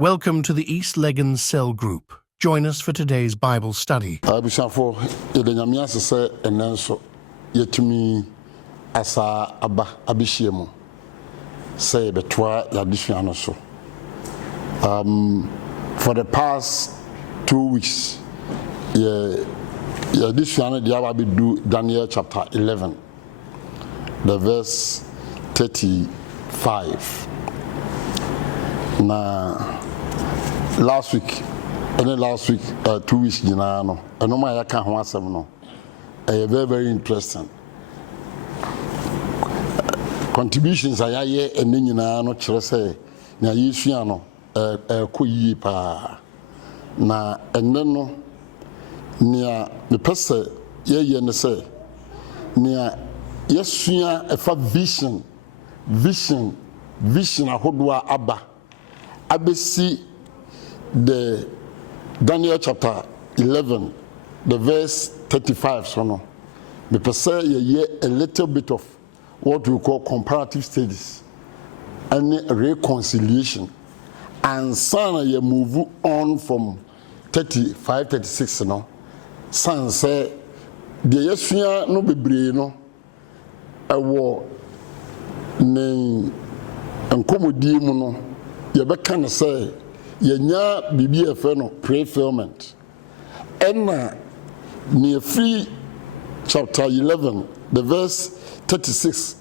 Welcome to the East Legon Cell Group. Join us for today's Bible study. Abishafo yedenyamia sese enenso yetumi asa aba abishiemu say betwa yadisua no so. For the past 2 weeks yadisua no dia ba do Daniel chapter 11 the verse 35. Na last week 2 weeks no eno ma ya ka ho asem no very very interesting contributions ayaye ene nyina no kire se na yesua no ko yi pa na ene no nia me pese ye ne se nia yesua efa vision ahodoa aba abesi the Daniel chapter 11 the verse 35 so no me pese ye a little bit of what we call comparative studies and reconciliation and sana ye move on from 35-36 no san say the yesua no bebre no ewo ne enkomodi mu no ye beka ne say yenya bibi efe no pre-fulfillment enna near free chapter 11 the verse 36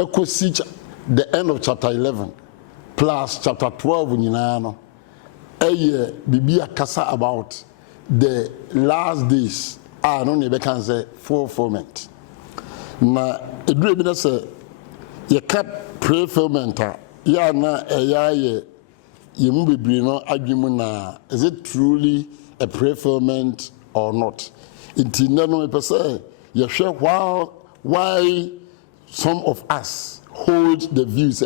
equals the end of chapter 11 plus chapter 12 nyina no eye bibi akasa about the last days no ne beka say fulfillment na edure bi na say ye cap pre-fulfillment ya na eyaye yemu bebre no adwemu na is it truly a pre-fulfillment or not inti na no pese ye hwe why some of us hold the views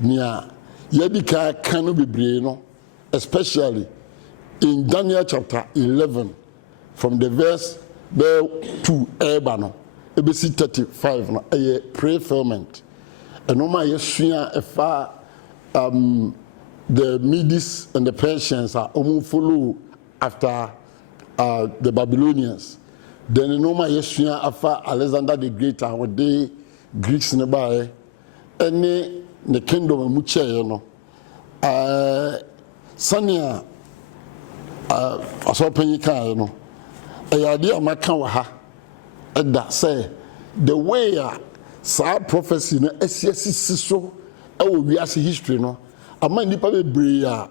nia yedika kanu bebre no especially in Daniel chapter 11 from the verse 2 eba no ebesi 35 no pre-fulfillment enoma yesua efa the Medes and the Persians are follow after the Babylonians. Then no ma yesua afa Alexander the Great and the Greeks nearby any the kingdom of muche no sania asopenyi kan no ayade amaka wa ha eda say the way sa prophecy no asiasi so e wo wiase history no ama nipa bebre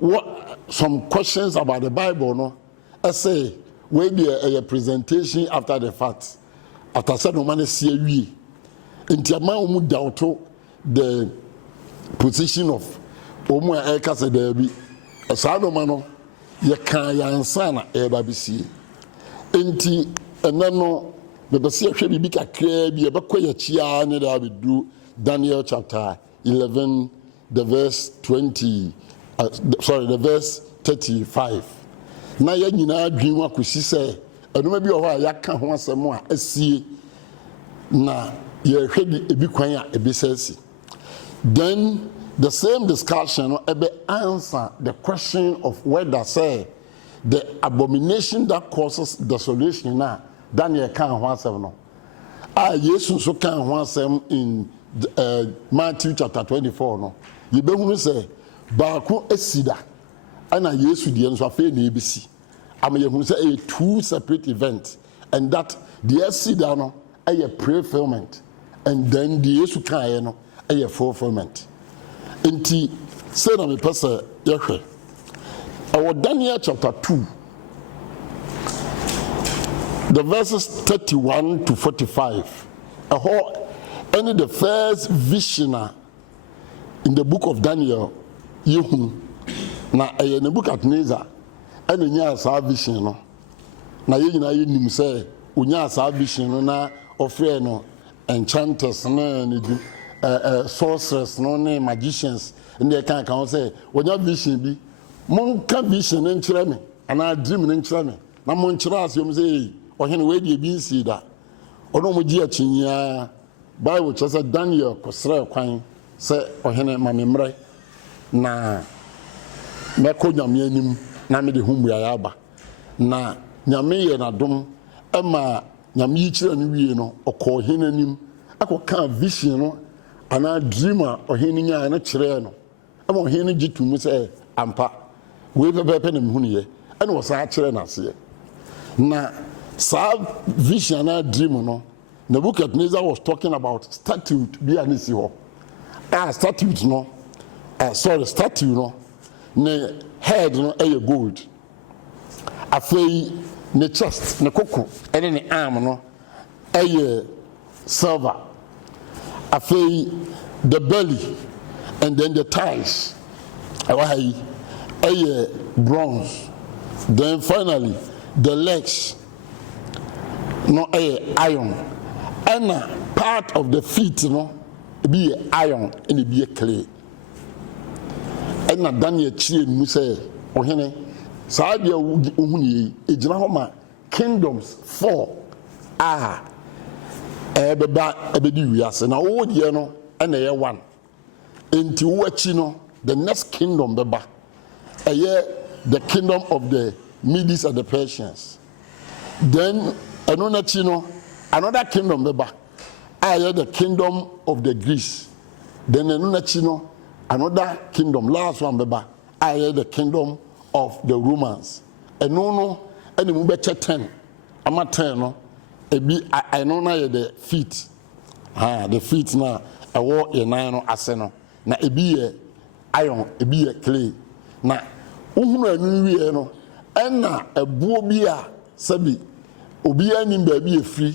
what some questions about the Bible no I say we be a presentation after the fact after said no man see awie enti ama omu doubt the position of omu eka say there be sa no man no ye kan ya ansa na e ba bisi enti ene no be be se hwe bibi kakra bi e be koya chia ne da be do Daniel chapter 11 the verse 20 the verse 35 na ya nyina adwin akosi se enoma bi o ho a yaka ho asem a asie na ye hwedi ebi kwan a ebisasi then the same discussion ebe answer the question of whether say the abomination that causes desolation na Daniel kan ho asem no Jesus so kan ho asem in Matthew chapter 24 no you be who say baako esida ana Yesu die nso afa na ebisi ama ye hu say a two separate events and that the esida no a pre-fulfillment and then the Yesu kan no a fulfillment enti say na me pese ye hwe our Daniel chapter 2 the verses 31 to 45 only the first vision in the book of Daniel yehu na Nebuchadnezzar and nya sa vision no na ye nyina ye nim say onya sa vision no na ofre no enchanters na ne du sorcerers no ne magicians and they can say onya vision bi mon ka vision nkyere me ana dream nkyere me na mon kyere asem say ohene we die bi nsi da ono mo gi achinya Bible says Daniel kosra kwan say ohene mamemre na meko nyame anim na me de humbu ayaba na nyame ye na dom ema nyame yi kire no wie no okọ hene anim akoka vision no ana dream a ohene nya na kire no ema ohene gitu mu se ampa we pepe na mehunu ye ena wo sa kire na se na sa vision na dream no Nebuchadnezzar was talking about statute bi anisi ho statute no statue no ne head no gold afei ne chest ne koko ene ne arm no silver afei the belly and then the thighs bronze, then finally the legs no iron and part of the feet no be iron and be clay. And na Daniel chie mu say ohene saa dia ohuni ejina ho ma kingdoms 4 ebeba ebedi wiase na wo die no na ye 1 enti wo achi no the next kingdom beba the kingdom of the Medes and the Persians. Then another kingdom beba the kingdom of the Greece. Then another kingdom, last one beba the kingdom of the Romans. And any mu beche 10 ama 10 no ebi I know na the feet the feet na ewo ye nan no ase no na ebi ye iron ebi ye clay na uhunu anu wie no na ebuo bi a sabi obi anim ba bi efiri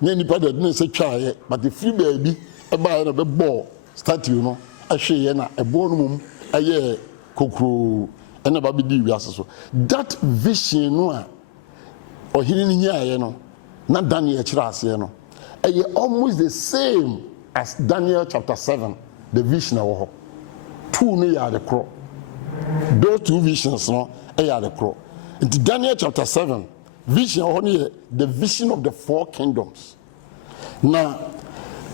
na nipa da ne se twae but the free baby e ba na be ball statue no ahwe ye na ebuo no mum aye kokro ena ba bi di wiase so that vision no a ohiri ni hiaye no na Daniel kira ase no almost the same as Daniel chapter 7 the vision of two no ya the crow those two visions no the crow in Daniel chapter 7 vision of the vision of the 4 kingdoms. Now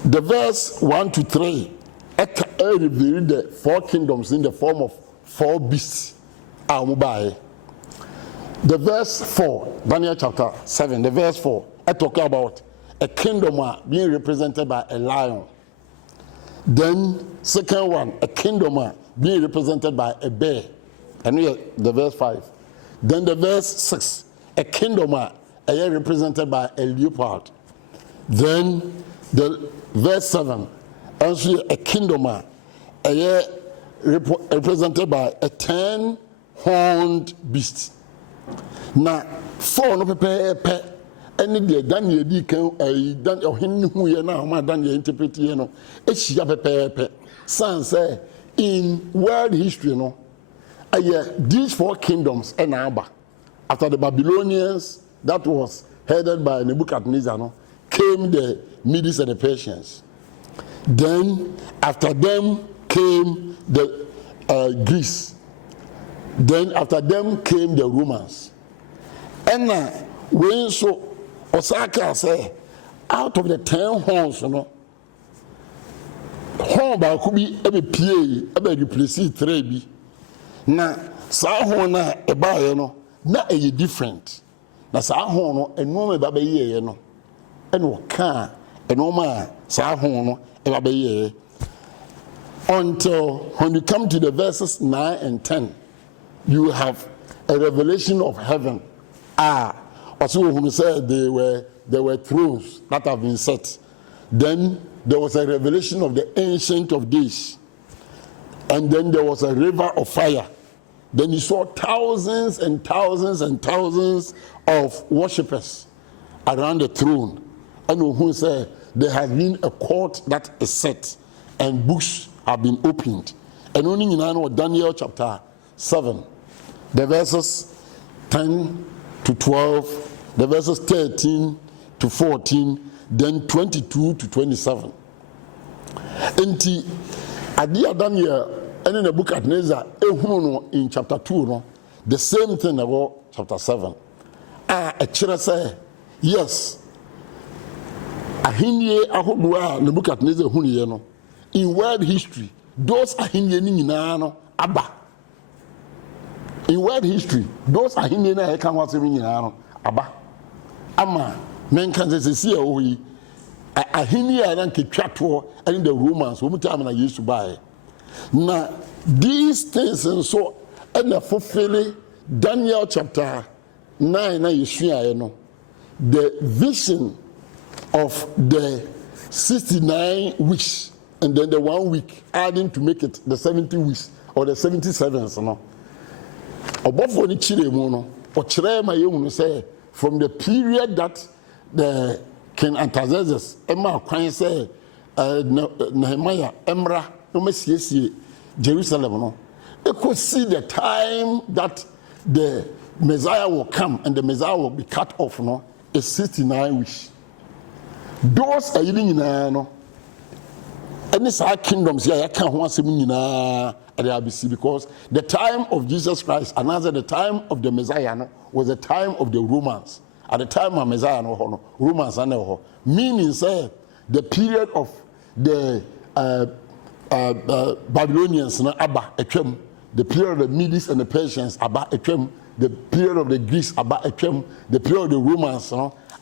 the verse 1 to 3 reveal the 4 kingdoms in the form of 4 beasts. The verse 4, Daniel chapter 7, the verse 4, I talk about a kingdom being represented by a lion. Then second one, a kingdom being represented by a bear. And the verse 5. Then the verse 6, a kingdom represented by a leopard. Then the verse 7, also a kingdom represented by a 10-horned beast. Now, 4 no pepe any the Daniel di kan dan ohini hu ye na ma Daniel interpret ye no ehia pepe say in world history no these 4 kingdoms aba after the Babylonians that was headed by Nebuchadnezzar no came the Medes and the Persians. Then after them came the Greece. Then after them came the Romans. And when so Osaka say out of the 10 horns, horn ba could be a PA, replace 3 bi. Na sa horn na eba no na e different. Na sa horn no eno me ba be ye no. Eno ka eno ma sa horn no e ba be ye. Until when you come to the verses 9 and 10, you have a revelation of heaven. Also who said there were thrones that have been set. Then there was a revelation of the Ancient of Days. And then there was a river of fire. Then you saw thousands and thousands and thousands of worshippers around the throne. And who said there has been a court that is set and books have been opened. And only in Daniel chapter 7, the verses 10 to 12, the verses 13 to 14, then 22 to 27. Enti adia Daniel and in the book at Nebuchadnezzar in chapter 2 no, the same thing about chapter 7. A chira say yes. Ahinye ahodoa Nebuchadnezzar huniye no in world history those ahinye ni nyina no aba. In world history, those are Indian I can't want to mean aba. Ama men can see a Ahinia and Kitchato and the Romans, whom time I used to buy. Now, these things and so, and the fulfilling Daniel chapter 9, you see, the vision of the 69 weeks, and then the 1 week adding to make it the 70 weeks or the 77s. No, above one chile mono, or chile my own say, from the period that the King Artaxerxes, Emma, Quine say, Nehemiah, Emra, no Messiah, Jerusalem, no. They could see the time that the Messiah will come and the Messiah will be cut off, no, is 69 weeks. Those are living in any side kingdoms here, I can't want to mean at the ABC because the time of Jesus Christ, another the time of the Messiah was the time of the Romans. At the time of Messiah, Romans and meaning say the period of the Babylonians, Abba Echem, the period of the Medes and the Persians, Abba Echem, the period of the Greeks, Abba Echem, the period of the Romans,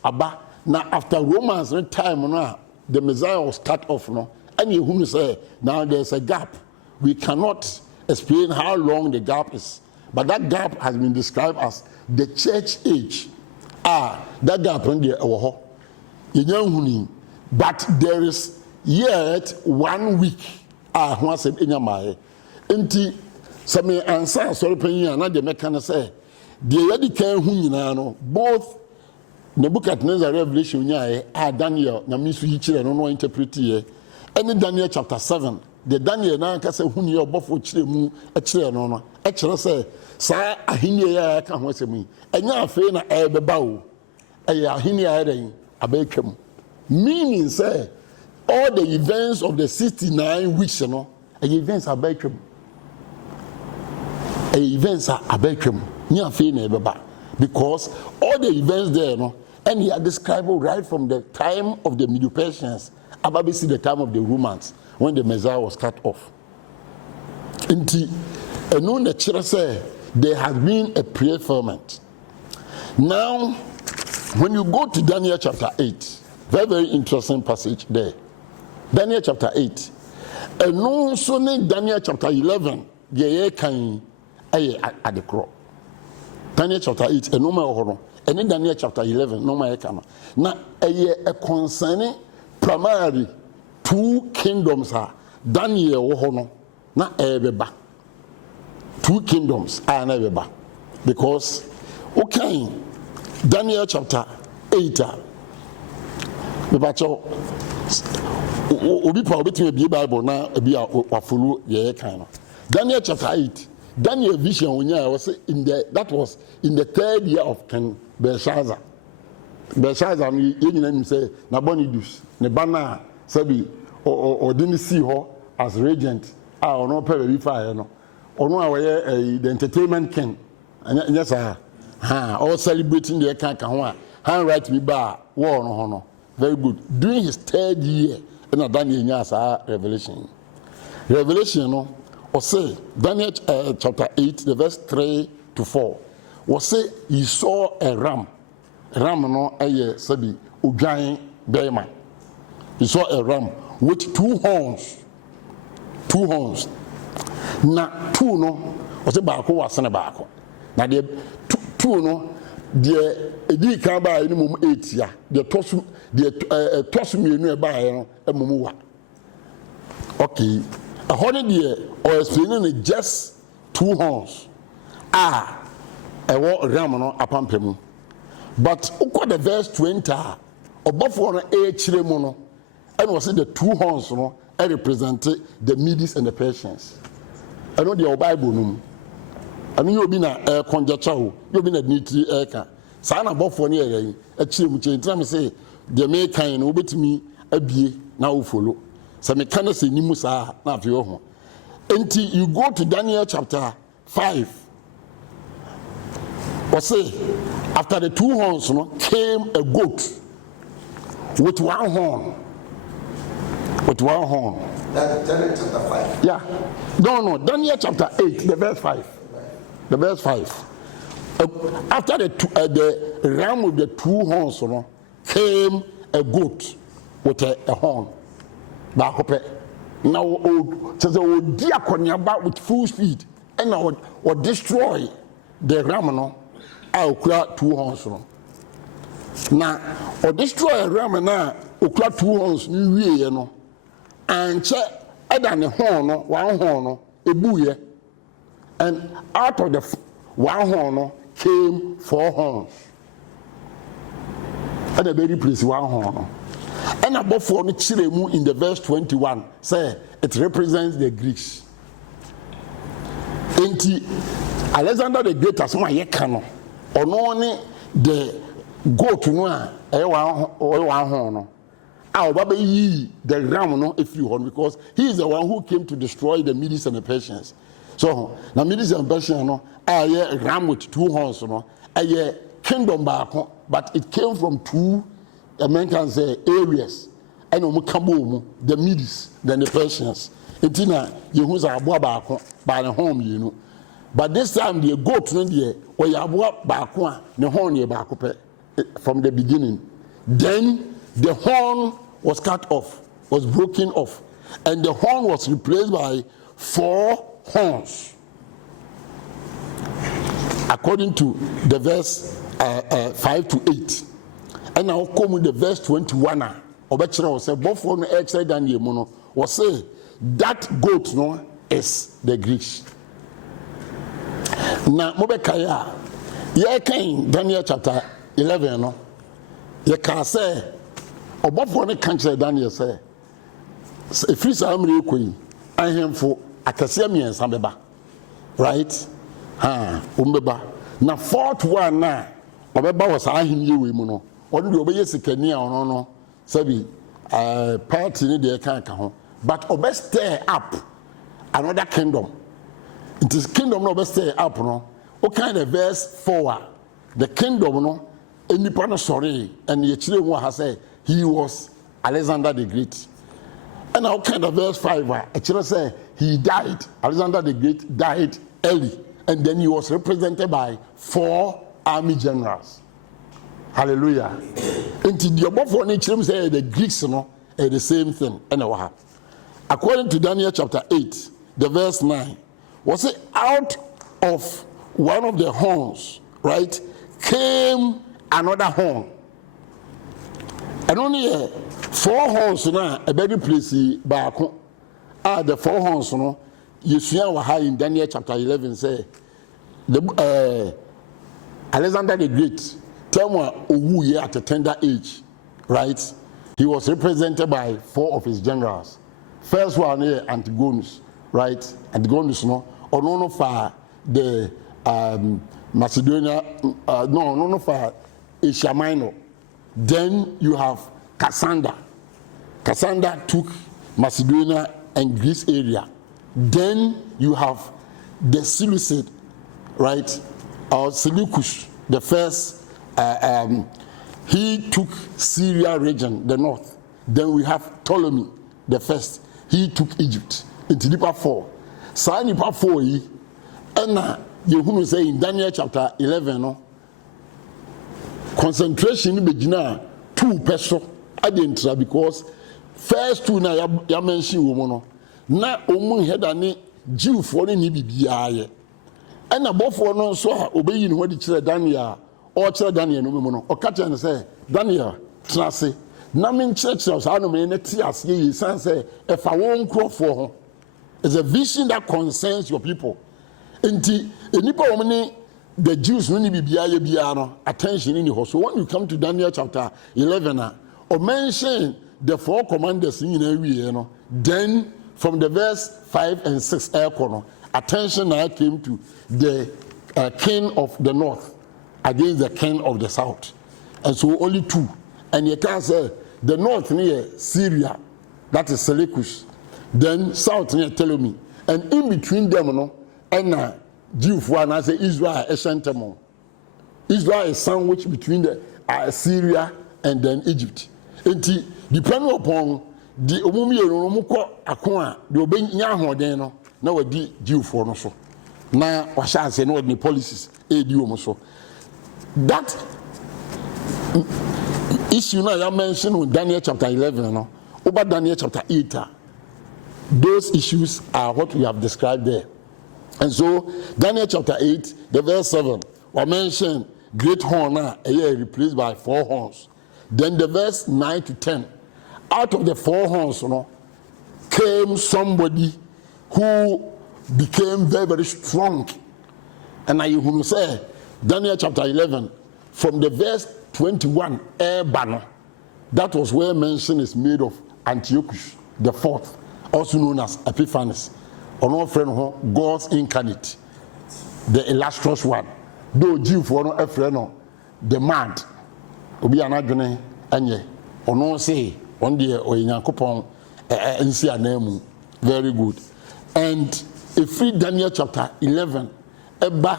Abba. Now after Romans time, the Messiah was cut off, and you who say now there's a gap. We cannot explain how long the gap is, but that gap has been described as the church age. That gap in there, but there is yet 1 week. Once in your mind, and some answer, sorry, penny, and the mechanic say, the Yadikan Hunino, both Nebuchadnezzar Revelation, Daniel, Namisu Yichi, and no interpret here, and in Daniel chapter 7, the Daniel Nankasa Hunio, both for Chimu, a chair, no, actually say, Sir, a Hinia can watch me, and now Fena Ebe Bow, a Hinia, a Bakem. Meaning, say, all the events of the 69 weeks, events are Bakem. Events are Bakem. Near Fena Ebe, because all the events there, and he had described right from the time of the Medo-Persians, about the time of the Romans, when the Messiah was cut off. And on the church say there has been a pre-ferment. Now, when you go to Daniel chapter 8, very, very interesting passage there. Daniel chapter 8. And also in Daniel chapter 11, ye can at the cross. Daniel chapter 8, and no more. And in Daniel chapter 11, no more. Now, a concerning primarily 2 kingdoms are Daniel Ohono, not Ebeba. 2 kingdoms are Ebeba. Because, okay, Daniel chapter 8, Obi the Bible now, Daniel chapter 8. Daniel vision was that was in the 3rd year of King Belshazzar. Belshazzar, you say, Nabonidus, Nebana, Sabi, or didn't see her as regent, or no pay fire, or no, the entertainment king. And yes, all celebrating the Kankawa, handwrite me bar, war no honor. Very good. During his 3rd year, and Daniel Nyasa revelation. Revelation, or say, Daniel chapter 8, the verse 3 to 4, was say he saw a ram. Ram no aye sabi udwan bema. He saw a ram with 2 horns. 2 horns. Na 2 no, was a baako wasene baako. Na the 2 no, the edi kan ba ni mum 8 ya. The tosu mienu e ba no emum wa. Okay. A holiday or explaining just 2 horns. A ram no apampemu. But uko the verse 20 above one chiremo, and was the 2 horns no represented the Medes and the Persians. I know the Bible no. I mean you be na conjecture, you be na nitri eka. Sana above one year a chiremo change say the make kind obetimi abie na wo follow. So me can say nimusa na afio ho. Until you go to Daniel chapter 5. Or say, after the 2 horns came a goat with 1 horn. With 1 horn. That's Daniel chapter 5. Yeah. No, Daniel chapter 8, the verse 5. The verse 5. After the ram with the two horns, came a goat with a horn. Now, with full speed, and now or destroy the ram. I'll clear two horns. Now, or destroy a ram now, or clear two horns, and check. Than a horn, one horn, a buoy, and out of the one horn came four horns. At the very place, one horn. And above for the Chiremu in the verse 21, say it represents the Greeks. Enti Alexander the Great as my yekano, or no the goat no one horn. Our Baba Yi, the ram, no, if you want, because he is the one who came to destroy the Medes and the Persians. So, the Medes and Persians, no, a ram with two horns, no, a kingdom back, but it came from two, men can say, areas. And the Medes, then the Persians. It's in a Yehuza Abuabako by the home, you know. But this time, the goat, no, dear, or Yabua Bakwa, the horn, ye back from the beginning. Then the horn was cut off, was broken off, and the horn was replaced by four horns. According to the verse 5 to 8. And now come with the verse 21. Obechra was say, both one extra than the mono was say that goat no is the Greeks. Now Mobekaya, ye came Daniel chapter 11, no? Ye can say above one country Daniel say if you say me queen I am for akasiami and sambeba, right? Umbeba na fourth one na obeba was ahim ye we mu no onu de obeye sikani a ono no sabi party ni de kan ka ho but obe stir up another kingdom. It is kingdom no obe stir up no o kind of verse 4 the kingdom no enipa no sorry and ye chire ho ha say he was Alexander the Great. And now kind of verse 5 actually say he died. Alexander the Great died early, and then he was represented by 4 army generals. Hallelujah. And the above one say the Greeks are the same thing. Anyway, according to Daniel chapter 8, the verse 9, was it out of one of the horns, right, came another horn. And only 4 horns now, a very place back. The 4 horns, no, you see how in Daniel chapter 11 say, Alexander the Great, tell me at a tender age, right? He was represented by 4 of his generals. First one here, Antigonus, right? Antigonus, no, or no for the Macedonia, no for Asia Minor. Then you have Cassander. Cassander took Macedonia and Greece area. Then you have the Seleucid, right? Or Seleucus, the first. He took Syria region, the north. Then we have Ptolemy, the first. He took Egypt. Into Nipa 4. So Nipa 4, and you say in Daniel chapter 11, no. Concentration begin 2 peso adentra because first 2 na ya mention wo no na omun header ni Jew for ni bibia ye and abofo no so a obeyi ni hodi kire Daniel or kire Daniel no mu no o ka kire say Daniel trase na men kire so no me na ti ase yi san say e fa won krofo ho is a vision that concerns your people enti enipa wo ni the Jews no ni bibia ye bia no attention in the so when you come to Daniel chapter 11 or mention the 4 commanders in every no then from the verse 5 and 6 attention now came to the king of the north against the king of the south, and so only 2, and you can say the north near Syria, that is Seleucus, then south near Ptolemy, and in between them no and Jew for and I say Israel Eshantemo. Israel is sandwiched between the Syria and then Egypt. And depending upon di omumi yero mu kɔ ako a de obenya ahoden no na wadi Jewfo no so na wahya ase na wadi policies edi omo so. That issue na ya mention in Daniel chapter 11 no over Daniel chapter 8 those issues are what we have described there. And so Daniel chapter 8 the verse 7 we mention great horn replaced by 4 horns. Then the verse 9 to 10 out of the 4 horns came somebody who became very, very strong. And I will say Daniel chapter 11 from the verse 21 banner, that was where mention is made of Antiochus the fourth, also known as Epiphanes, or no friend God's incarnate, the illustrious one. Though Jew for no friend the mad obi anadwene enye ono say one day o Yankopon nsi anamu. Very good. And if read Daniel chapter 11 eba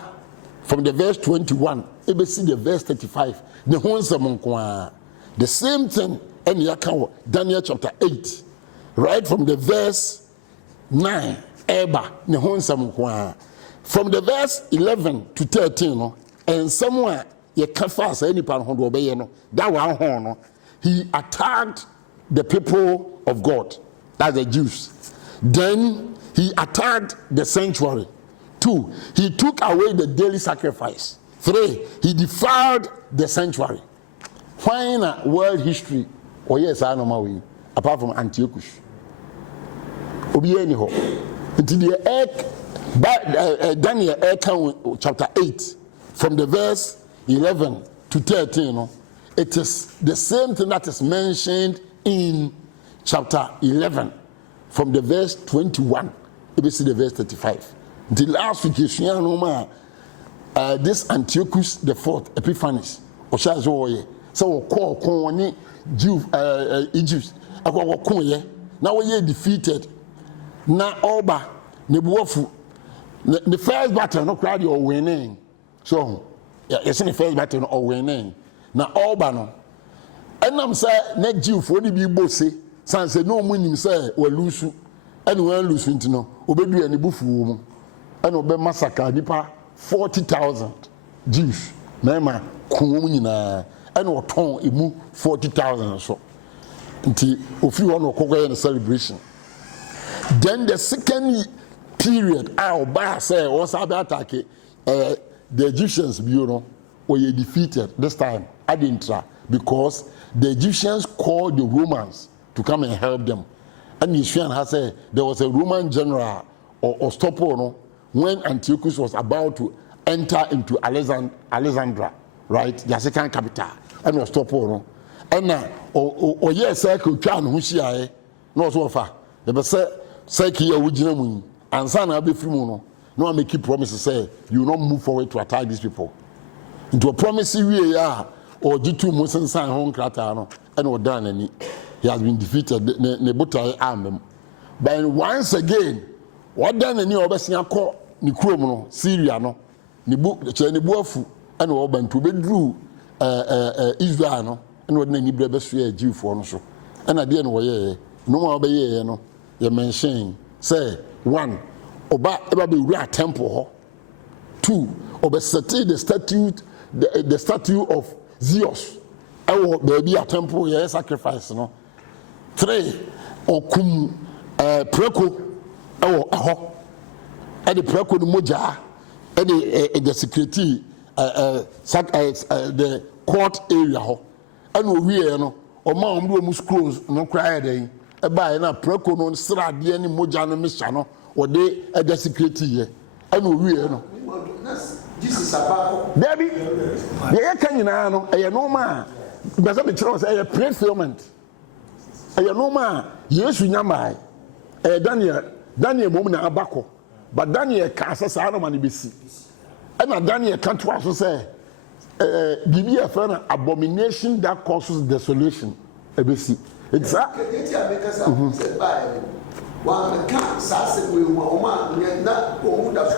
from the verse 21 ebe see the verse 35 the the same thing and yaka Daniel chapter 8 right from the verse 9 eba ne honsam from the verse 11 to 13 and somewhere ye can fast any pan ho obeye no that one horn no he attacked the people of God, that's the Jews. Then he attacked the sanctuary. 2, he took away the daily sacrifice. 3, he defiled the sanctuary. Why in a world history or yes I know my apart from Antiochus obi anyhow until the Daniel chapter 8 from the verse 11 to 13 it is the same thing that is mentioned in chapter 11 from the verse 21 you see the verse 35. The last week this Antiochus the fourth Epiphanes so call Jew Egypt now we defeated na oba nebuofu the first battle no crowd you winning so you see the first battle or winning na oba no enam say na Jew for the bi bose san say no mu nim say we lose and we lose ntino obedu ani bufu mu and obe massacre nipa 40,000 Jews na ma kunwum nyina and we ton emu 40,000 so nti ofi one okogwe na celebration. Then the second period oba say was about attack the Egyptians bureau were defeated this time adintra because the Egyptians called the Romans to come and help them. And Israel has said there was a Roman general or Stopo when Antiochus was about to enter into Alexandria, right? The second capital. And was Stopo. And now, yes, I could can who she no so far. The say here with and son I'll be free. No, I make you promises say you will not move forward to attack these people. Into a promise we are or G2 Musan San Hong Kratano and or done any. He has been defeated Nebutai arm. But once again, what done any Obesia call Nikromo, Syria no, Nebuafu and Oban to bedrew Israel no, and what any Brebesu Jew for no so. And I didn't way no more obey no, you mention say 1 Oba ever be real temple 2 obesity the statue of Zeus. There be a temple here sacrifice no. 3 okum preko aho and the preko no moja and the security the court area ho and we no o ma omdo mu scrolls no cry dey e ba na preko no srade ni moja no misha no o de the security here and we no Jesus abako baby ye kan nyina no e normal because me tell say a fulfillment e normal Yesu nyamai Daniel mom na abako but Daniel ka asasa no man besi e na Daniel kan to aso say bibi e fa na abomination that causes desolation e besi it's a say bye one can sase we woman na o da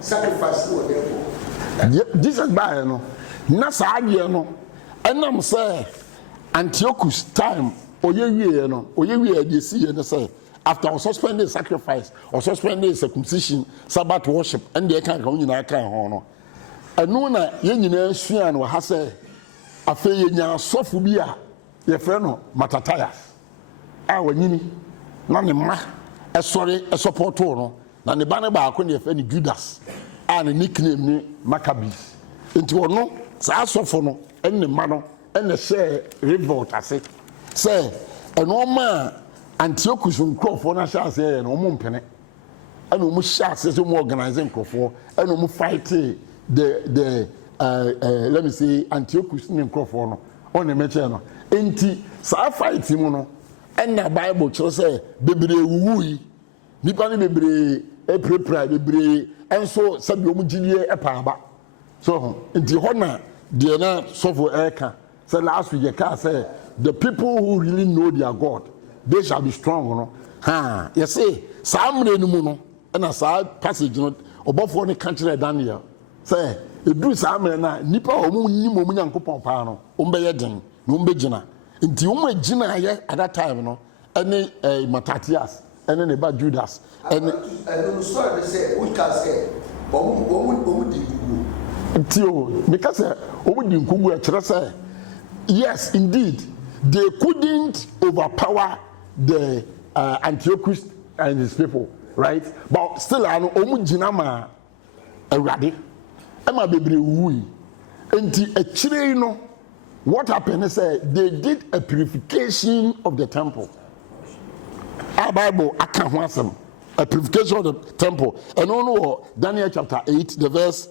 sacrifice no there Jesus bye no na sa ade no enam say Antiochus time oye the see and say after suspending sacrifice or suspending circumcision, Sabbath worship, and they can't go in a can honor. And no na yenina suan wa ha say afei yenya sofo bi a ye frɛ no Matathias a wanyini na ne ma support no na ne ba ne ba ko ne frɛ no Judas a ne nickname ni Maccabees nti ono saa sofo no ne ma no ne share revolt ase say eno ma Antiochus nkrofo na sha ase ye no mo mpene and omo sha ase so mo organize nkrofo and omo fight the let me say Antiochus nkrofo no on the meche no enti sa fight mu no and na Bible kyo say bebre wuyi nipa ne bebre prepare bebre enso sabi omo ginie epaaba so enti ho na de na sofo eka say last week ka say the people who really know their God, they shall be strong, you know. You see, some no and a sad passage, you know, above one country Daniel. Say, you do some na nipa omu ni mo nyanko pano, umbeyedin, umbejina. Inti jina at that time, you know, any Matthias, and then about Judas. And sorry to say, we can say, because yes, indeed. They couldn't overpower the Antiochus and his people, right? But still, I know Omujinama Eradi, Emma Bebre Wui. And actually, you know, what happened is they did a purification of the temple. Our Bible, I can't want some. A purification of the temple. And also, Daniel chapter 8, the verse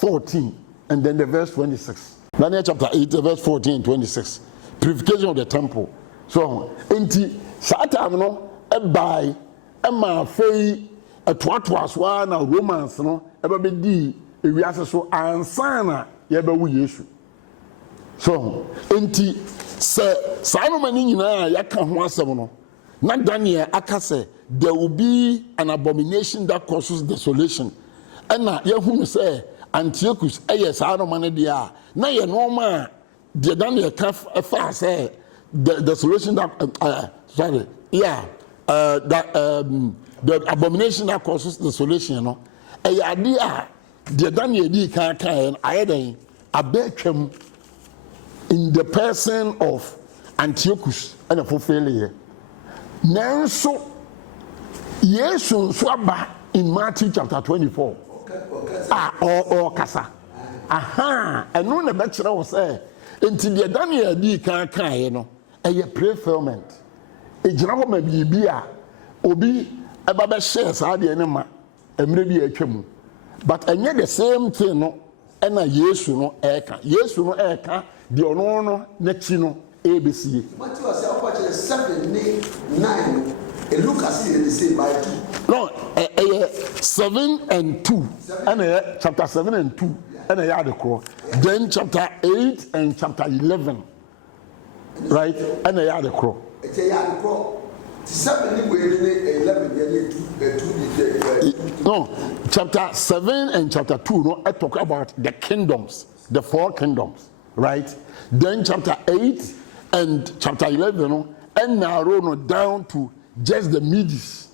14, and then the verse 26. Daniel chapter 8, the verse 14 and 26. Purification of the temple. So, enti Satan no buy a ma fei a twatwaswa na romance no eba be di ewiase so ansana ye be wu Yesu. So, enti se sanu mani nyina ya ka ho asem no na Daniel aka say there will be an abomination that causes desolation. And na ye hu say Antiochus sanu mani dia na ye normal the Daniel say the solution that the abomination that causes the solution, you know. Idea the Daniel can abetwem in the person of Antiochus and a failure. Nanso Yesu swaba in Matthew chapter 24. Or kasa. Aha, and no the lecturer was say until the Daniel di kan no a preferment e gina ho ma bibia obi eba be share sa de ne ma emre bi atwam but enye the same thing no e na Yesu no eka de ono no na chi no ebesie Matthew say approach 7:9 and look as it the same by 2 no 7 and 2 and chapter 7 and 2 and then chapter 8 and chapter 11, right? And a yard crow. It's a yard crow. 7 no, chapter 7 and chapter 2, no, I talk about the kingdoms, the 4 kingdoms, right? Then chapter 8 and chapter 11, no, and narrow no, down to just the Medes,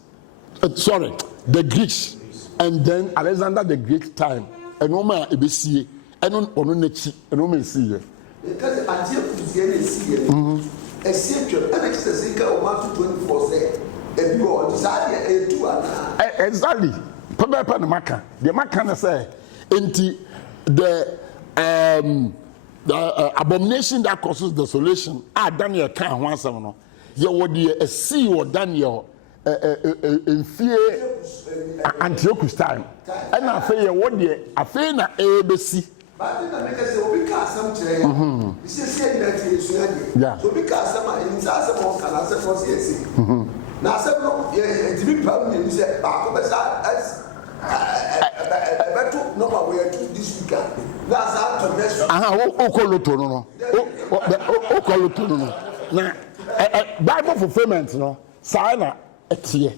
the Greeks, and then Alexander the Great time. And no man ebesi and on nechi and no man see because Antiochus see exception and excessive of 24 say and you all desire to exactly papa maka the maka say enti the abomination that causes desolation Daniel can ho asem no ye wo de see or Daniel in fear Antiochus time and I say what the affair na ABC but then make say obi ka asem kire ya you say that is so obi ka asem in say mo kan asem for say na asem no e be problem you say ba ko be sa beto no ba we do this week that's how to measure o koloto no o koloto no na Bible fulfillment no say na etie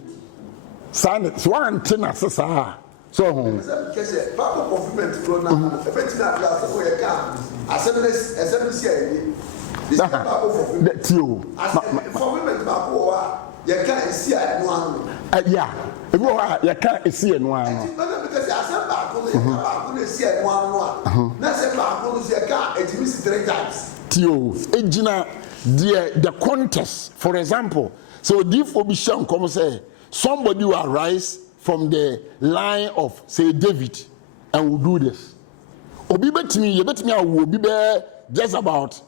sign so antenna sesa so because Bible fulfillment no na ebetina class for your car assembly see Tio. For women, you can't see it. Yeah. You can't see it. Because I said, I couldn't see it one. That's a car, it missed 3 times. Tio, Ejina, the contest, for example. So, if Obishan come say, somebody will arise from the line of, say, David, and will do this. Obi bet me, you bet me, I will be there just about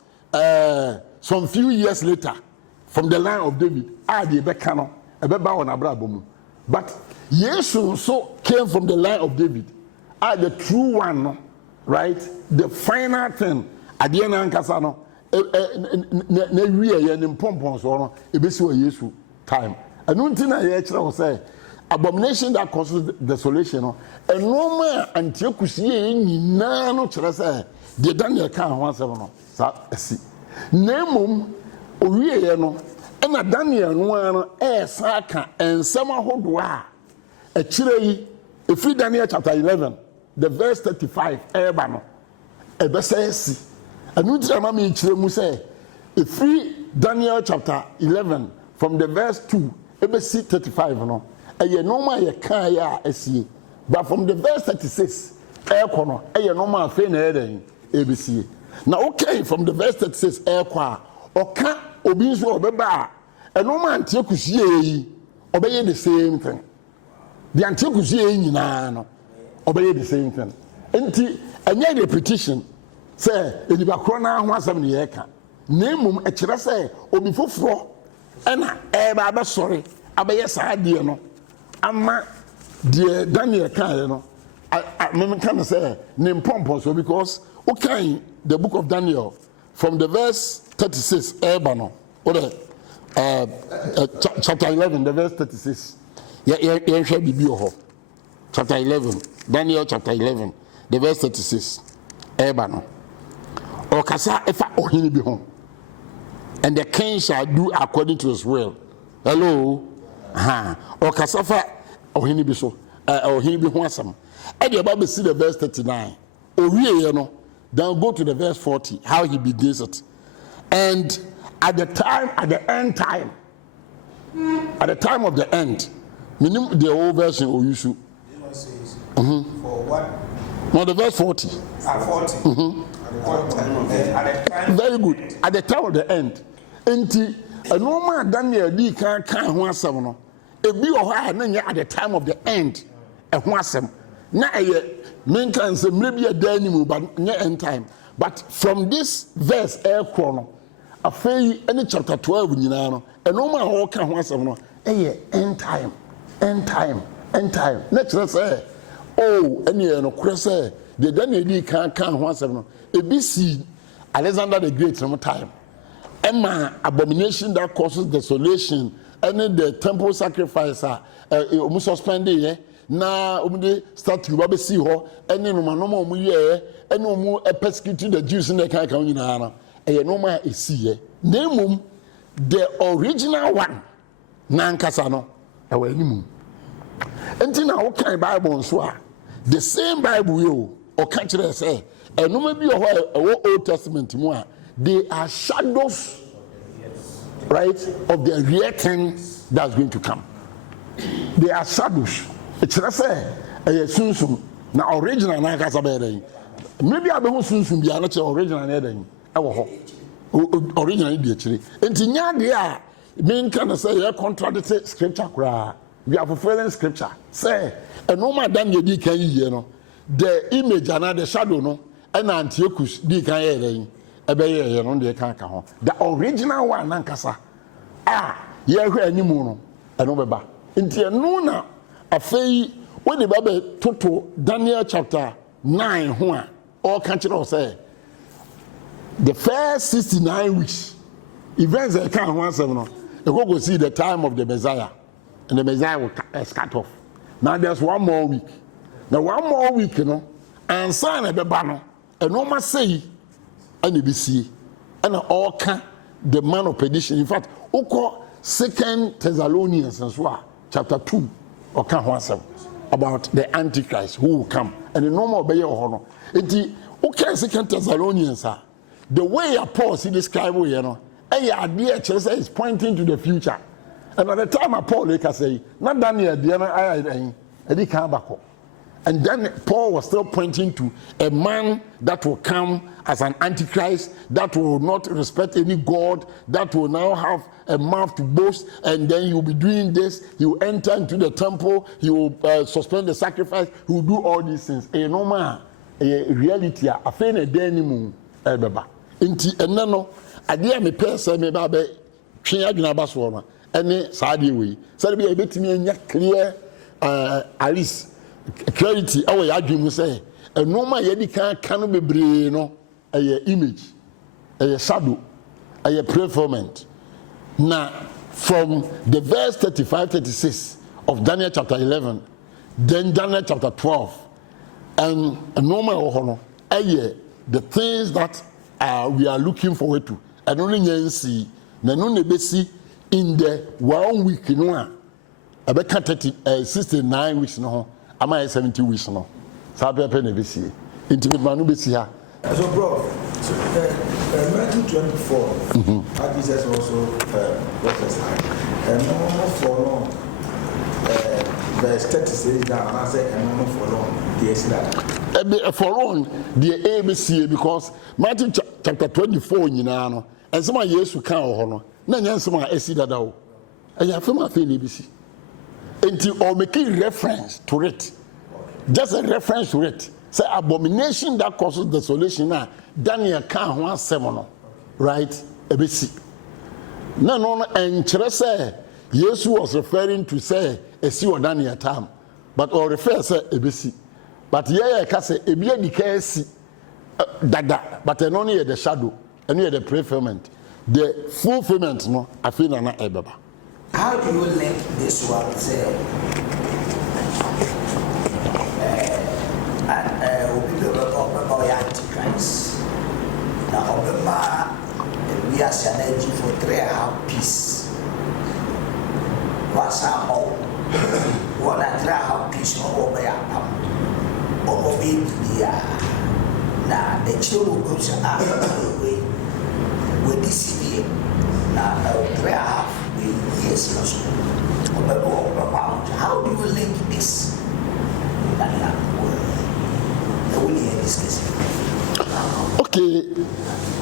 some few years later from the line of David. I did Bekano, a beba on Abrabomu. But Yesu so came from the line of David. The true one, right? The final thing. At the end of Kasano, we are in Pompons or a bit of Yesu time. And one thing I actually say, abomination that causes desolation, and no man until Kusi in Nano Chase, the Daniel can once ever. See, Nemum, Uriano, and a Daniel no Saka, and Sama Hodwa, a Chile, a free Daniel chapter 11, the verse 35, Ebano, a Bessesi. And we tell me say, a free Daniel chapter 11 from the verse 2, ABC 35, no, a ye normal ye can ya see, but from the verse 36, air corner, a ye normal fain ABC. Now, okay, from the verse 36, air qua, or can't obese or beba, a normal antiquus ye, obey the same thing. The antiquus ye, obey the same thing. And yet, the petition. Say, if you crona once 7 years, name a chirase, or before floor, and I sorry, I be yes, I dear no. Amma, dear Daniel Kano, I can say, name Pompos, because, okay, the book of Daniel, from the verse 36, Ebano, or chapter 11, the verse 36. Yeah, shall be beautiful. Chapter 11, Daniel chapter 11, the verse 36, Ebano. Or kasa efa ohini bi home, and the king shall do according to his will. Hello, or kasa fa ohini bi so, ohini bi ho asam. And the Bible see the verse 39. Owie ye no, then go to the verse 40. How he begins it, and at the end time, at the time of the end, meaning the old version or you should. For what? No, the verse 40. 40. Very good. At the time of the end, a normal Daniel D can't want some. A be or at the time of the end, a wasam. Now, men can say maybe a denimu, but near end time. But from this verse, air chrono, a fay any chapter 12 in Yano, a normal all can want some. End time, end time, end time. Next, let's say, oh, any no cresse, the Daniel D can't want some. A BC, Alexander the Great, some time. Emma, abomination that causes desolation, and the temple sacrifice, suspended, now, start to Baby see her, and then no more year, and no more persecuting the Jews in the Kakanina, and no more is see. Name the original one, Nankasano, our name. Until now, what kind of Bible and so the same Bible you or catch us say. And no maybe a Old Testament more, they are shadows, right, of the real thing that's going to come. They are shadows. It's not say a soon now original na kasa be maybe I be soon be another original na den e wo ho original dey chire enti nya dey a me can say you contradict scripture kura we are fulfilling scripture say a normal dan ye di kan yiye no the image and the shadow no and antiochus di kan ye den e be ye no dey kan ka ho the original one na kasa ye hwe animu no e no beba enti no na afei when the Bible toto Daniel chapter 9 ho a all country say the first 69 weeks events that can one seven no you go see the time of the Messiah and the Messiah will cut off. Now there's one more week. Now one more week, you know, and sign a bebano and no must say and be see and all can the man of perdition. In fact, Oko 2 Thessalonians and so chapter 2 or can one seven about the Antichrist who will come and the normal be your honor. Enti okay 2 Thessalonians the way Paul see describe you know, idea is pointing to the future. And at the time Paul like I say, not Daniel, and then Paul was still pointing to a man that will come as an antichrist, that will not respect any God, that will now have a mouth to boast, and then he will be doing this, he will enter into the temple, he will suspend the sacrifice, he will do all these things. A normal reality, a fair denimu, ebeba. Inti enano, adia me pesa me babe, twiya gina baswoma, ene saadi we. So be a bit me clear, Alice. Clarity our adwum say a normal yedi kan bebre no a image a shadow a preferment. Now from the verse 35-36 of Daniel chapter 11, then Daniel chapter 12, and a normal honor the things that we are looking forward to, and only see na no nebesi in the 1 week no a be 69 weeks no. Am I 70 weeks no? Sabe pe na be sie. Intimate manu be sie ha. So bro, Matthew 24, how Jesus also prophesied. And no for long. Verse 30 says that, and I say, and no for long. Yes, that. For long, the ABC because Matthew chapter 24 nyina no. And some Yesu kan ho no. Na nya some esi dada o. Eya fema fe na ABC. Until or making reference to it, just a reference to it. Say abomination that causes desolation. Now Daniel can't want seven, right? ABC. No, and say Jesus was referring to say a see or Daniel time, but or refer say ABC. But yeah, I can say a be the case dada, but then only the shadow, and the preferment, the fulfillment. No, I feel na ebaba. How do you link this one? Say, Antichrist. Now, we are energy for 3.5 peace. What's our own? One at 3.5 peace, no over your pump. Over the now, the children go to our way with this year. Now, 3.5 years. How do you link this? Okay,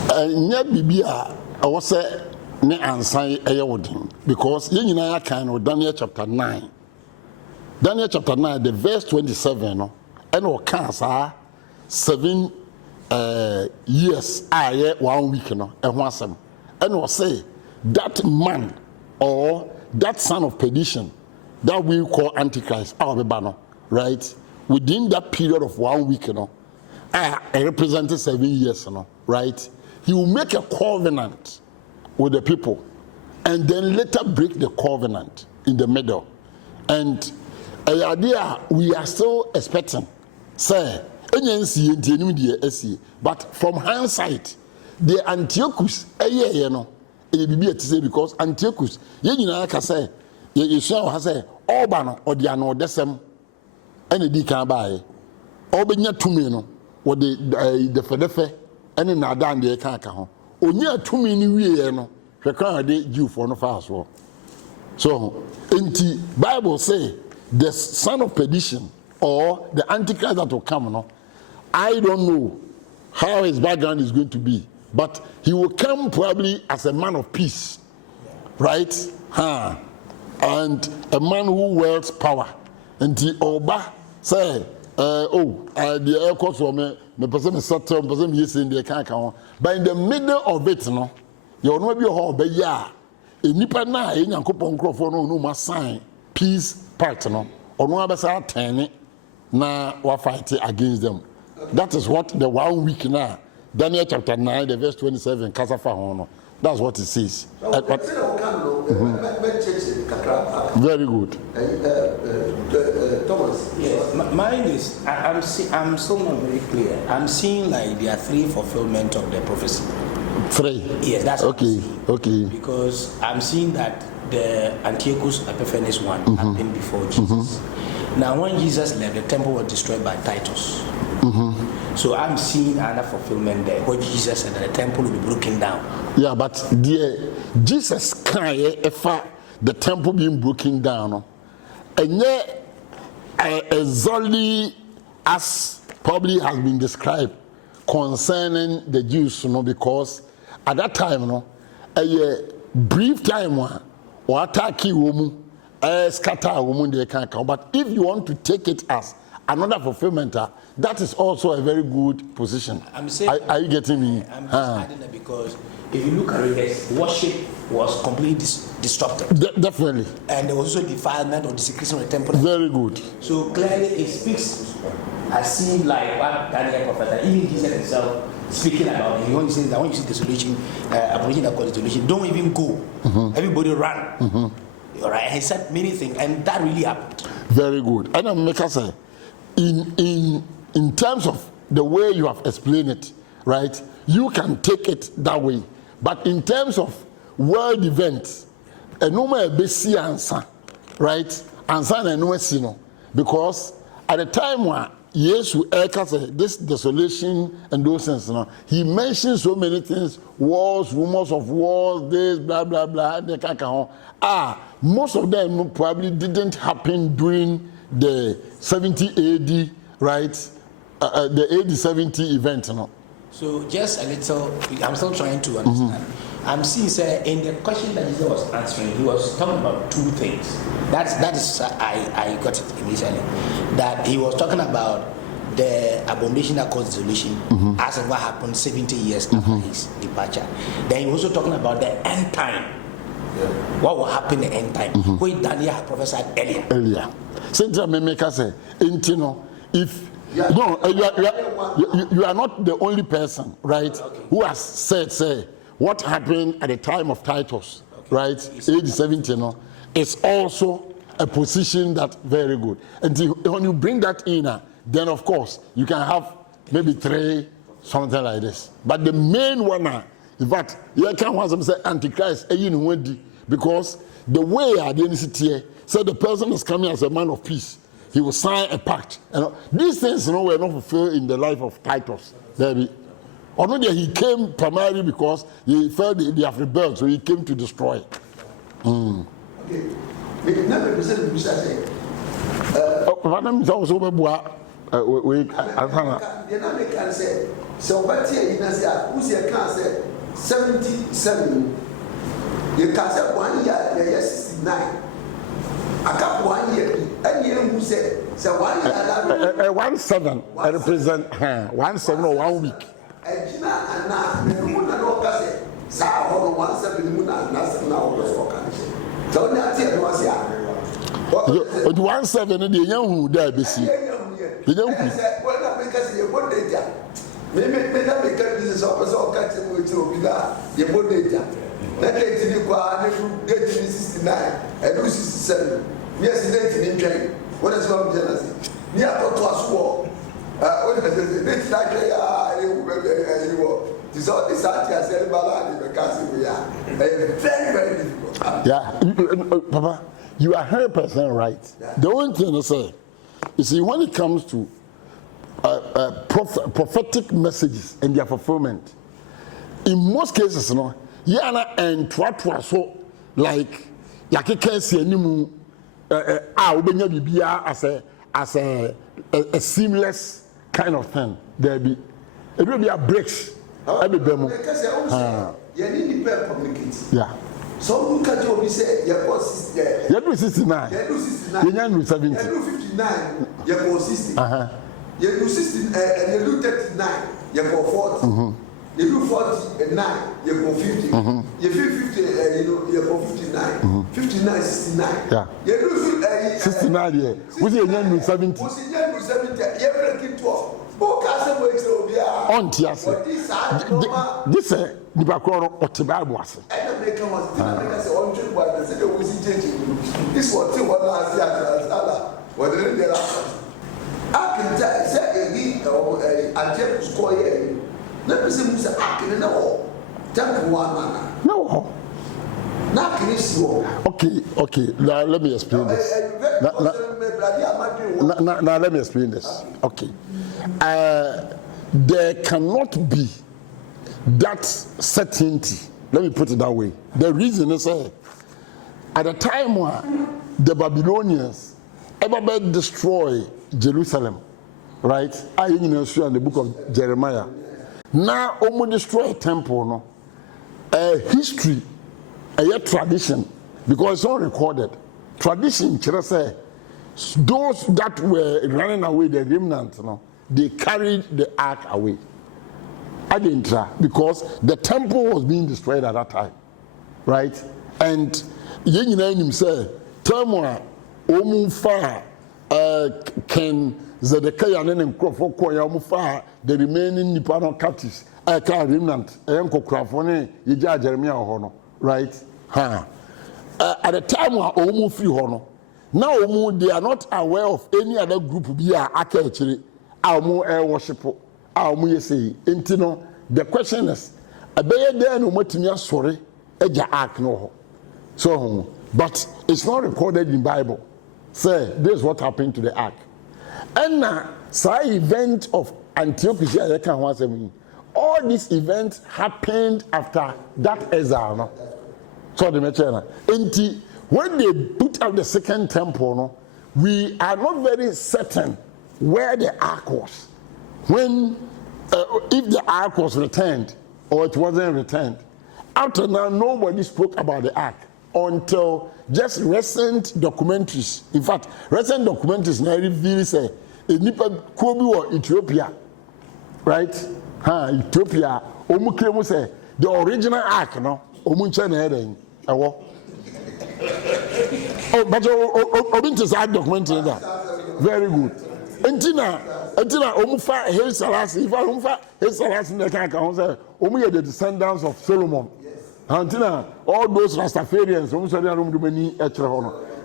nya bibia I was say ne ansan eyewodin because ye nyina kan no Daniel chapter 9. Daniel chapter 9 the verse 27 no and o kan sa 7 years aye 1 week no e ho asem and o say that man or that son of perdition that we call Antichrist our beba right within that period of 1 week represented 7 years right, he will make a covenant with the people and then later break the covenant in the middle. And idea we are still expecting say but from hindsight the Antiochus because Antiochus say Oban or the ano desem and the can buy Obenya tumi no what the fedefe and in Nadan de Kaka ho. Onya tumi ni wie no hweka de Jew for no fast war. So in the Bible say the son of perdition or the Antichrist that will come no, I don't know how his background is going to be, but he will come probably as a man of peace, right? And a man who wields power. And the Oba say, the air course for me person settle, person yes in the can't. But in the middle of it, no, you know, be a whole be ya. A nipa na in Yankopon Crawford no must sign peace part, no, or no other side 10 na wa fight against them. That is what the 1 week now, Daniel chapter 9, the verse 27, Kasafa Hono. That's what it says. Very good. Thomas. Yes, mine is. I'm so not very clear. I'm seeing like there are 3 fulfillment of the prophecy. 3. Yes, that's okay. Okay. Because I'm seeing that the Antiochus Epiphanes one happened before Jesus. Now, when Jesus left, the temple was destroyed by Titus. So I'm seeing another fulfillment there, where Jesus said that the temple will be broken down. Yeah, but Jesus can't if the temple being broken down, and yet exactly as probably has been described concerning the Jews, because at that time, a brief time or attack woman, scatter a woman they can't count. But if you want to take it as another fulfillment, that is also a very good position. I'm saying, are you getting me? I'm just adding that because if you look at it, worship was completely disrupted. Definitely. And there was also defilement or desecration of the temple. Very good. So clearly it speaks, I see like what Daniel prophesied, even Jesus himself speaking about it. He only says that when you see desolation, abolition that causes desolation, don't even go. Everybody run. All right. And he said many things, and that really happened. Very good. And I'm making say, in terms of the way you have explained it, right? You can take it that way. But in terms of world events, a normal basic answer, right? Answer and no, because at the time when Jesus this desolation and those things, he mentioned so many things: wars, rumors of wars, this, blah blah blah. Most of them probably didn't happen during the 70 AD, right? The AD 70 event, So just a little, I'm still trying to understand. I'm seeing, sir, in the question that Jesus was answering, he was talking about two things. That is, I got it initially. That he was talking about the abomination that caused desolation, as of what happened 70 years after his departure. Then he was also talking about the end time. What will happen in the end time? Which Daniel had prophesied earlier. Since Maker say, if you are not the only person, right, who has said, say, what happened at the time of Titus, right, age 70, is also a position that's very good. And when you bring that in, then of course you can have maybe three, something like this. But the main one, in fact, you can't want to say Antichrist, because the way I didn't sit here, so the person is coming as a man of peace. He will sign a pact. These things, were not fulfilled in the life of Titus. Although he came primarily because he felt they have rebelled, so he came to destroy. Okay. Never say. So what here who's your cancer 77? You can say 1 year, 69. I got 1 year, and you who said, so 1 year, 17, I represent 17 or 1 week. And Gina and now, the woman no say, Sa 17 moon and nothing now was for country. So that's it, was here. 17, the young who died this year. The young said, well, because you're good data. Maybe that because this is also catching with you, you're good data. That day to the 69 and 67. Yes, it's in train. What is wrong with jealousy? Near to us war. What is it? It's like you were. This all this art has said ballad because we are very, very difficult. Yeah, Papa, you are 100% right. Yeah. The only thing to say, you see, when it comes to prophetic messages and their fulfillment, in most cases, Yana and Twatwa so like you can see any as a seamless kind of thing. There be it will be a breaks. Yeah. So look at you, we say, your boss is there. You do 69. You do 69. You do 70. You do 59. You go 60. You do 60 and you do 39. You go 40. You do 49. You go 50. You feel 50. You go 59. 59, 69. Yeah. You do 69. Yeah. Who's your young 70? Who's your young 70? You break 12. On Tias. This is the background of Tibabuas. This was last year. What did they last? I can tell I just score here. Let me see, I can know. Tell me one. No. Not can you see? Okay. Now let me explain this. Now let me explain this. Okay. There cannot be that certainty. Let me put it that way. The reason is at the time when the Babylonians ever destroy Jerusalem, right? I in the book of Jeremiah. Now almost destroy temple, no? History, a tradition, because it's all recorded. Tradition, say, those that were running away, the remnants, no, they carried the ark away. I didn't try because the temple was being destroyed at that time, right? And you know himself, Tamwa, Omufa, Ken Zedekiah, and Crawford, Koyamufa, the remaining Nippon captives, I can't remnant, Uncle Crawford, Yija Jeremiah Hono, right? At the time when Omu free Hono, now Omu, they are not aware of any other group be a actually, Almo air worship. The question is, a bear there no matter sorry, a ark no. So, but it's not recorded in Bible. Say, this is what happened to the ark. And now, event of Antioch, all these events happened after that exile. No? So the Mechana. And when they put up the second temple, no, we are not very certain where the ark was. When, if the ark was returned or it wasn't returned, after now nobody spoke about the ark until just recent documentaries. In fact, recent documentaries now reveal say a nipa Kobe or Ethiopia, right? Ethiopia. Omu claim say the original ark, no. Omu nche heading. Oh, but Obintis had documentary that. Very good. Entina Omufa Hail Selassie, if Omufa Hail Selassie in the Kaka, Omu the descendants of Solomon. Antina, all those Rastafarians,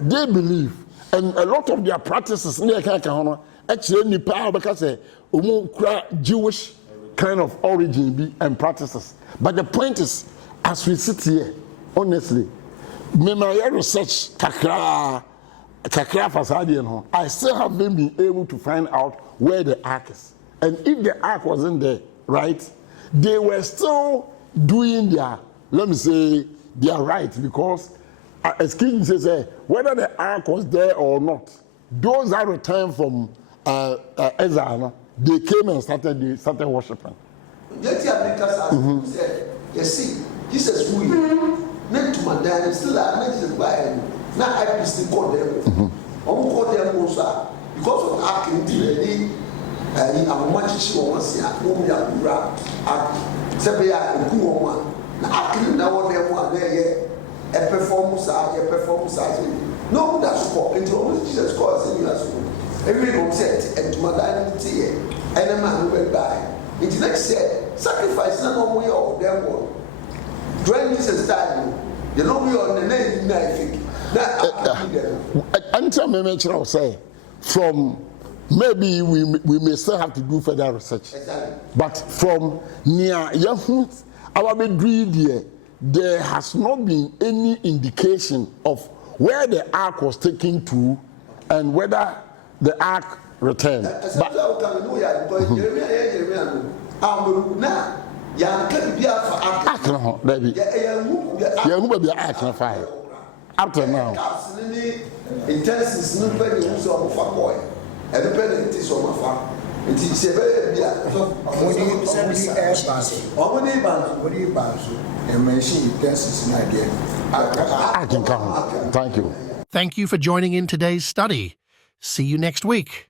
they believe, and a lot of their practices in the Kaka, actually, Nipa because Omu Jewish kind of origin and practices. But the point is, as we sit here, honestly, my research kakra fasadi, I still haven't been able to find out where the ark is. And if the ark wasn't there, right, they were still doing their, let me say, their right, because as King says, whether the ark was there or not, those that returned from Ezra, they came and started worshiping. You see, Jesus who not to my dad, still I mentioned by now I still call them. Call them also because of acting delay. I'm much she wants to Sabia and Kuoma. Now acting now them one there, a performance, no, that's for into almost Jesus calls in your school. Every room set and to my dining tea, and a man who went by. It's next said, sacrifice no way of them one. Drawing this as time, you know, we are on the name, I think. Until me mention, I'll say, from maybe we may still have to do further research. Exactly. But from near Yahoo, our big there has not been any indication of where the ark was taken to and whether the ark returned. After now. Thank you. Thank you for joining in today's study. See you next week.